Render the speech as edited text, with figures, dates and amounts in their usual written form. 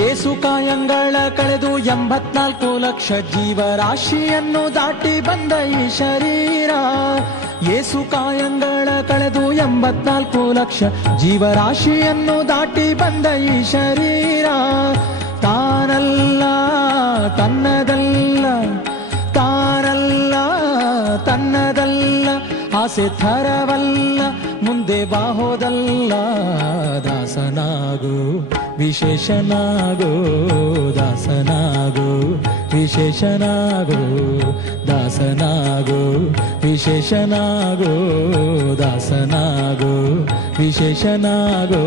ಏಸು ಕಾಯಂಗಳ ಕಳೆದು 84 ಲಕ್ಷ ಜೀವರಾಶಿಯನ್ನು ದಾಟಿ ಬಂದ ಈ ಶರೀರ. ಏಸು ಕಾಯಂಗಳ ಕಳೆದು 84 ಲಕ್ಷ ಜೀವರಾಶಿಯನ್ನು ದಾಟಿ ಬಂದ ಈ ಶರೀರ. ತಾನಲ್ಲ ತನ್ನದಲ್ಲ, ತಾನಲ್ಲ ತನ್ನದಲ್ಲ, ಆಸೆ ಥರವಲ್ಲ, ಮುಂದೆ ಬಾಹೋದಲ್ಲ. ದಾಸನಾಗು ವಿಶೇಷನಾಗೋ, ದಾಸನಾಗೋ ವಿಶೇಷನಾಗೋ, ದಾಸನಾಗೋ ವಿಶೇಷನಾಗೋ, ದಾಸನಾಗೋ ವಿಶೇಷನಾಗೋ.